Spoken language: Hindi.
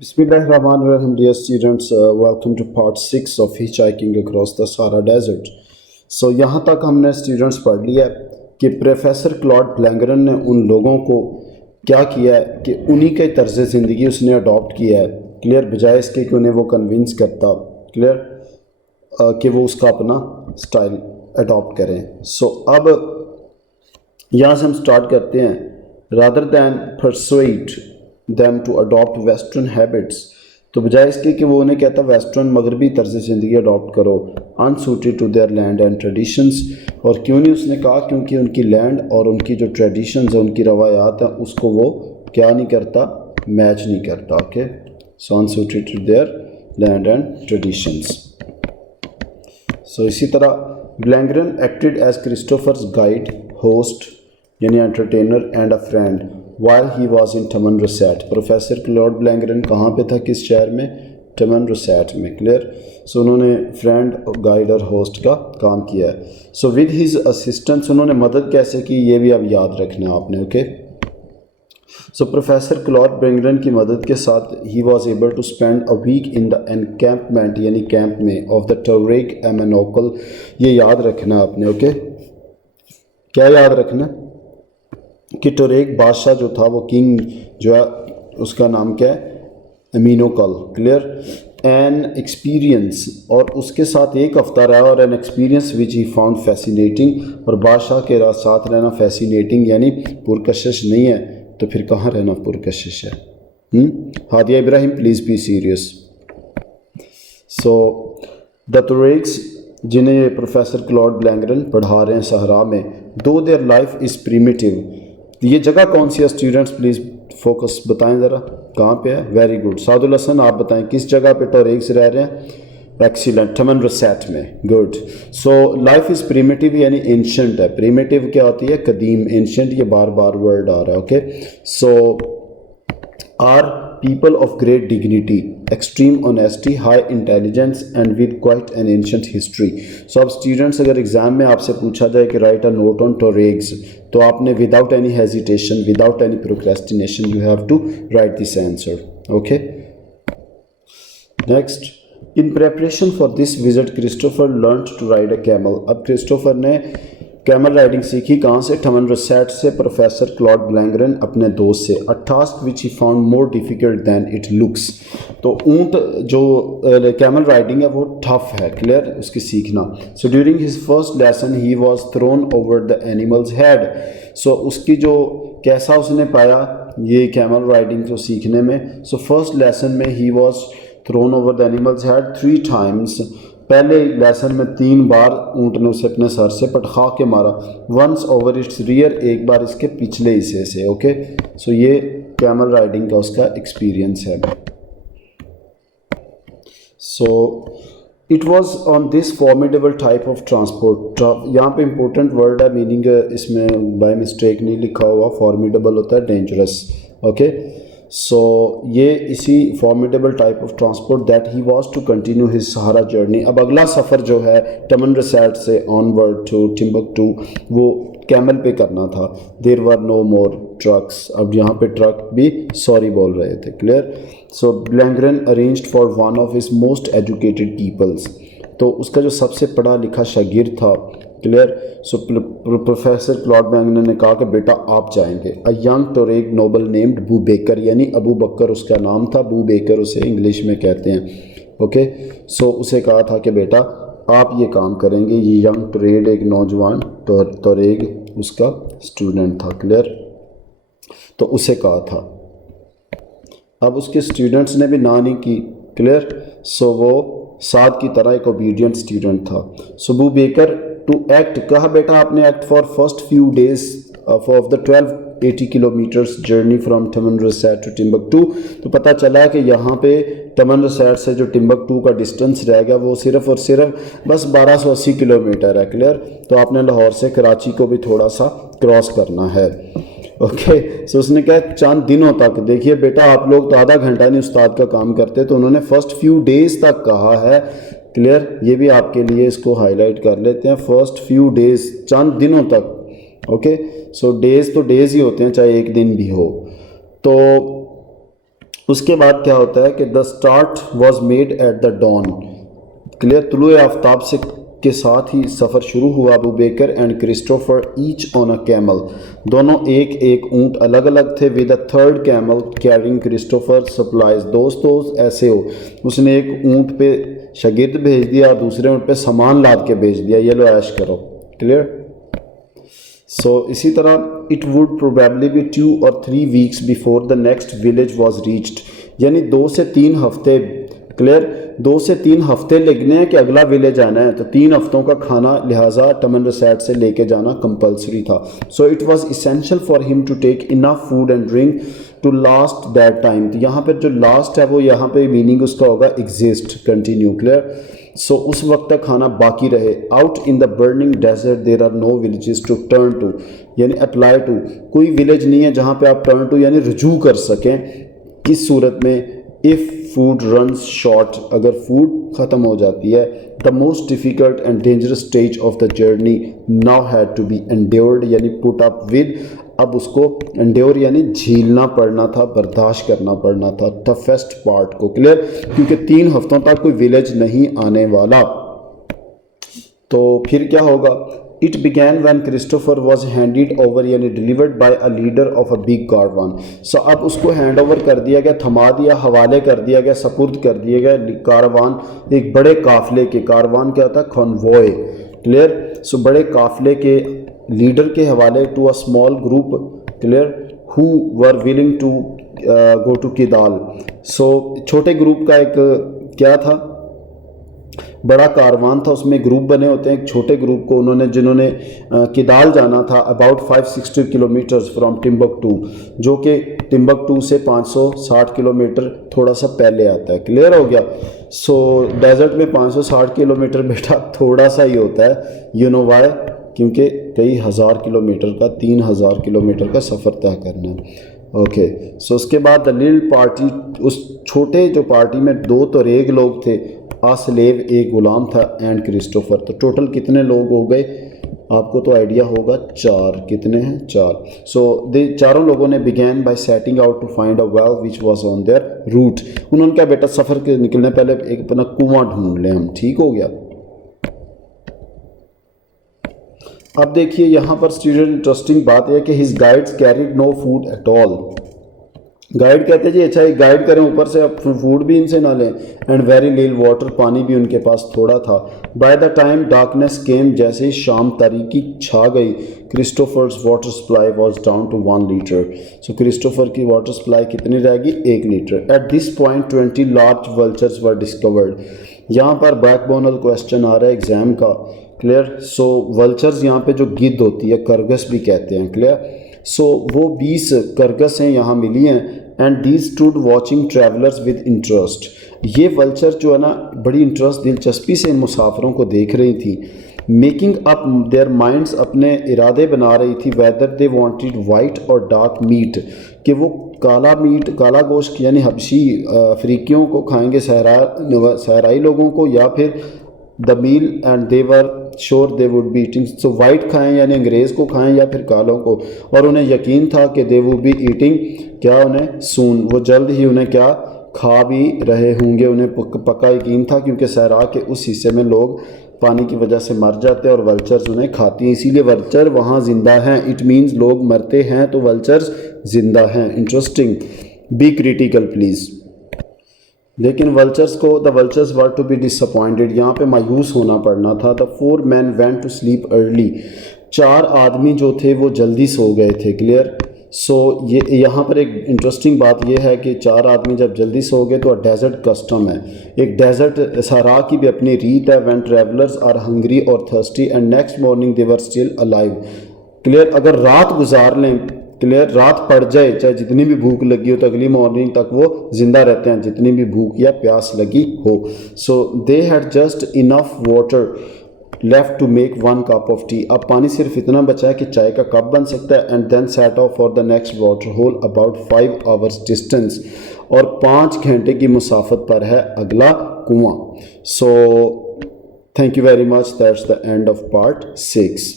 Bismillahirrahmanirrahim, dear students, welcome to part 6 of hitchhiking across the Sahara Desert. So यहाँ तक हमने स्टूडेंट्स पढ़ लिया है कि प्रोफेसर क्लॉड ब्लैंगरन ने उन लोगों को क्या किया है कि उन्हीं के तर्ज ज़िंदगी उसने अडॉप्ट किया है, क्लियर, बजाय इसके कि उन्हें वो कन्विंस करता, क्लियर, कि वो उसका अपना स्टाइल अडॉप्ट करें. सो अब यहाँ से हम स्टार्ट करते हैं. Rather than persuade them to adopt western habits, तो बजाय इसके कि वो उन्हें कहता वेस्टर्न मगरबी तर्ज ज़िंदगी अडॉप्ट करो, unsuited to their land and traditions. और क्यों नहीं उसने कहा? क्योंकि उनकी लैंड और उनकी जो ट्रेडिशंस है, उनकी रवायात है, उसको वो क्या नहीं करता, मैच नहीं करता. Okay, so unsuited to their land and traditions. So इसी तरह Blanguernon acted as Christopher's guide, host यानी entertainer and a friend while he was in Tamanrasset. Professor Claude Blanguernon कहाँ पे था, किस शहर में? टमनरसैट में, क्लियर. सो उन्होंने फ्रेंड, गाइड और होस्ट का काम किया है. सो विद हिज असिस्टेंस उन्होंने मदद कैसे की, ये भी अब याद रखना आपने. Okay, so professor Claude Blangeron की मदद के साथ ही was able to spend a week in the encampment यानी कैंप में ऑफ द टोरेक एमनोकल. ये याद रखना आपने. ओके, क्या याद रखना कि टोरेक बादशाह जो था, वो किंग जो है, उसका नाम क्या है? अमीनोकल, क्लियर. एन एक्सपीरियंस, और उसके साथ एक हफ्ता रहा, और an experience which he found fascinating, और बादशाह के साथ रहना फैसिनेटिंग यानी पुरकशिश नहीं है, तो फिर कहाँ रहना पुरकशिश है? Hadiya Ibrahim, please be serious. So the Torex, जिन्हें प्रोफेसर क्लॉड ब्लैंगरन पढ़ा रहे हैं सहरा में, दो देयर लाइफ इज़ प्रीमिटिव. ये जगह कौन सी है स्टूडेंट्स? प्लीज़ फोकस बताएं ज़रा, कहाँ पे है? Very good. सादुल हसन, आप बताएं किस जगह पे टोरेक्स रह रहे हैं? एक्सीलेंट, टमनरसैट में. Good. So life is primitive यानी एंशंट है. प्रीमिटिव क्या होती है? कदीम. एंशंट ये बार बार वर्ड आ रहा है. Okay, so are people of great dignity, extreme honesty, high intelligence and with quite an ancient history. So अब students अगर एग्ज़ाम में आपसे पूछा जाए कि write a note on Tuaregs, तो आपने without any hesitation, without any procrastination, you have to write this answer. Okay. Next, in preparation for this visit, Christopher learned to ride a camel. अब क्रिस्टोफर ने कैमल राइडिंग सीखी कहाँ से? टमनरसैट से, प्रोफेसर क्लॉड ब्लैंगरन अपने दोस्त से. A task which he found more difficult than it looks. तो ऊँट जो कैमल राइडिंग है वो टफ है, क्लियर, उसकी सीखना. So during his first lesson he was thrown over the animal's head. So उसकी जो कैसा उसने पाया ये कैमल राइडिंग को सीखने में. सो फर्स्ट लेसन में ही was thrown over the animal's head 3 times. पहले लेसन में 3 बार ऊँट ने उसे अपने सर से पटखा के मारा. वंस ओवर इट्स रियर, एक बार इसके पिछले हिस्से से. ओके, सो ये कैमल राइडिंग का उसका एक्सपीरियंस है. So it was on this formidable type of transport. यहाँ पे इंपॉर्टेंट वर्ड है, मीनिंग इसमें बाय मिस्टेक नहीं लिखा हुआ. फॉर्मिडेबल होता है डेंजरस. ओके, सो ये इसी formidable type of transport that he was to continue his Sahara journey. अब अगला सफ़र जो है टमनरसैट से ऑनवर्ड टू टिम्बकटू, वो कैमल पे करना था. There were no more trucks. अब यहाँ पे ट्रक भी सॉरी बोल रहे थे, clear. So Blanguernon arranged for one of his most educated peoples. तो उसका जो सबसे पढ़ा लिखा शागिर्द था, clear. So professor Claude Blanguernon ने कहा कि बेटा आप जाएंगे. अ यंग टोरेक नोबल नेम्ड बू बेकर, यानी अबू बकर उसका नाम था, बू बेकर उसे इंग्लिश में कहते हैं. ओके, सो उसे कहा था कि बेटा आप ये काम करेंगे. ये यंग टोरेक एक नौजवान टोरेक उसका स्टूडेंट था, क्लियर. तो उसे कहा था. अब उसके स्टूडेंट्स ने भी ना नहीं की, क्लियर. सो वो साद की तरह एक ओबीडियंट स्टूडेंट था. सो बू बेकर टू एक्ट, कहा बेटा आपने act for first few days of the 1280 kilometres journey from Tamanrasset to Timbuktu. तो पता चला कि यहाँ पे टमनरसैट से जो टिम्बकटू का डिस्टेंस रह गया वो सिर्फ और सिर्फ बस 1280 किलोमीटर है, क्लियर. तो आपने लाहौर से कराची को भी थोड़ा सा क्रॉस करना है. ओके, सो उसने कहा चंद दिनों तक. देखिए बेटा आप लोग तो आधा घंटा नहीं उस्ताद का काम करते, तो उन्होंने फर्स्ट फ्यू डेज तक कहा है, क्लियर. ये भी आपके लिए इसको हाईलाइट कर लेते हैं. फर्स्ट फ्यू डेज, चंद दिनों तक. ओके, सो डेज तो डेज ही होते हैं, चाहे एक दिन भी हो. तो उसके बाद क्या होता है कि the start was made at the dawn, clear, तुलुए आफ्ताब से के साथ ही सफ़र शुरू हुआ। Abu Bakr and Christopher each on a camel, दोनों एक एक ऊँट अलग अलग थे। With a third camel carrying Christopher supplies, दोस्त ऐसे हो, उसने एक ऊँट पे शागिर्द भेज दिया और दूसरे ऊँट पे सामान लाद के भेज दिया, ये लो ऐश करो, क्लियर। सो इसी तरह it would probably be 2 or 3 weeks before the next village was reached, यानी 2 से 3 हफ्ते, क्लियर, 2 से 3 हफ्ते लगने हैं कि अगला विलेज आना है, तो 3 हफ्तों का खाना लिहाजा टमन रसैट से लेके जाना कंपलसरी था। So it was essential for him to take enough food and drink to last that time. तो यहाँ पर जो लास्ट है वो यहाँ पे मीनिंग उसका होगा एग्जिस्ट, कंटिन्यू, क्लियर। सो उस वक्त तक खाना बाकी रहे। Out in the burning desert there are no villages to turn to, यानी अप्लाई टू, कोई विलेज नहीं है जहाँ पे आप टर्न टू यानी रुजू कर सकें। किस सूरत में? इफ़ फूड रन्स शॉर्ट, अगर फूड ख़त्म हो जाती है। The most difficult and dangerous stage of the journey now had to be endured, यानी पुट अप विद, अब उसको एंड्योर यानी झीलना पड़ना था, बर्दाश्त करना पड़ना था टफेस्ट पार्ट को, क्लियर, क्योंकि 3 हफ्तों तक कोई विलेज नहीं आने वाला। तो फिर क्या होगा? It began when Christopher was handed over, यानी delivered by a leader of a big caravan. So अब उसको हैंड ओवर कर दिया गया, थमा दिया, हवाले कर दिया गया, सपुर्द कर दिया गया कारवान, एक बड़े काफिले के, कारवान क्या होता है? Convoy, clear. सो बड़े काफिले के लीडर के हवाले to a small group, clear, who were willing to go to Kidal. So छोटे ग्रुप का एक क्या था? बड़ा कारवान था, उसमें ग्रुप बने होते हैं। एक छोटे ग्रुप को उन्होंने, जिन्होंने किदाल जाना था, अबाउट 560 किलोमीटर्स फ्रॉम टिम्बकटू, जो कि टिम्बकटू से 560 किलोमीटर थोड़ा सा पहले आता है, क्लियर हो गया। सो डेजर्ट में 560 किलोमीटर बेटा थोड़ा सा ही होता है, यू नो वाई, क्योंकि कई हज़ार किलोमीटर का, 3000 किलोमीटर का सफ़र तय करना है। ओके, सो उसके बाद द लिटिल पार्टी, उस छोटे जो पार्टी में 2 तो रेग लोग थे, आसलेव एक गुलाम था, एंड क्रिस्टोफर। तो टोटल कितने लोग हो गए? आपको तो आइडिया होगा, 4। कितने हैं? 4। सो दे चारों लोगों ने began by setting out to find a well which was on their route. उन्होंने कहा बेटा सफ़र के निकलने पहले एक अपना कुआं ढूंढ लें हम, ठीक हो गया। अब देखिए यहाँ पर स्टूडेंट इंटरेस्टिंग बात है कि his guides carried no food at all. Guide कहते हैं जी अच्छा एक गाइड करें, ऊपर से अब फूड भी इनसे ना लें, एंड वेरी लिल वाटर, पानी भी उनके पास थोड़ा था। By the time darkness came, जैसे ही शाम तारीकी छा गई, Christopher's water supply was down to 1 litre. So Christopher की वाटर सप्लाई कितनी रहेगी? 1 litre. At this point 20 large vultures were discovered. यहाँ पर बैकबोनल क्वेश्चन आ रहा है एग्जाम का, क्लियर। सो वल्चर्स यहाँ पे जो गिद्ध होती है, करगस भी कहते हैं, क्लियर। सो वो 20 करगस हैं यहाँ मिली हैं, and these stood watching travellers with interest. ये वल्चर जो है ना बड़ी इंटरेस्ट, दिलचस्पी से इन मुसाफिरों को देख रही थी। मेकिंग अप देयर माइंड्स, अपने इरादे बना रही थी, वेदर दे वांटेड वाइट और डार्क मीट, कि वो काला मीट, काला गोश्त यानी हबशी अफ्रीकियों को खाएंगे, सहराई लोगों को, या फिर the meal, and they were sure they would be eating. So white खाएं यानी अंग्रेज़ को खाएं या फिर कालों को, और उन्हें यकीन था कि दे वुड बी ईटिंग, क्या उन्हें सून, वो जल्द ही उन्हें क्या खा भी रहे होंगे। उन्हें पक्का यकीन था, क्योंकि सहरा के उस हिस्से में लोग पानी की वजह से मर जाते हैं और वल्चर्स उन्हें खाती हैं, इसीलिए वल्चर वहाँ ज़िंदा हैं। इट मीन्स लोग मरते हैं तो वल्चर्स ज़िंदा हैं। Interesting, be critical please. लेकिन वल्चर्स को, the vultures were to be disappointed, यहाँ पे मायूस होना पड़ना था। The 4 men went to sleep early, 4 आदमी जो थे वो जल्दी सो गए थे, क्लियर। सो ये यहाँ पर एक इंटरेस्टिंग बात यह है कि 4 आदमी जब जल्दी सो गए तो डेजर्ट कस्टम है, एक डेजर्ट सहरा की भी अपनी रीत है। व्हेन ट्रैवलर्स आर हंग्री और thirsty and next morning they were still alive, clear. अगर रात गुजार लें, क्लियर, रात पड़ जाए, चाहे जितनी भी भूख लगी हो, तो अगली मॉर्निंग तक वो जिंदा रहते हैं, जितनी भी भूख या प्यास लगी हो। So they had just enough water left to make 1 cup of tea, अब पानी सिर्फ इतना बचा है कि चाय का कप बन सकता है। And then set off for the next water hole about 5 hours distance, और 5 घंटे की मुसाफत पर है अगला कुआं। So thank you very much, that's the end of part 6।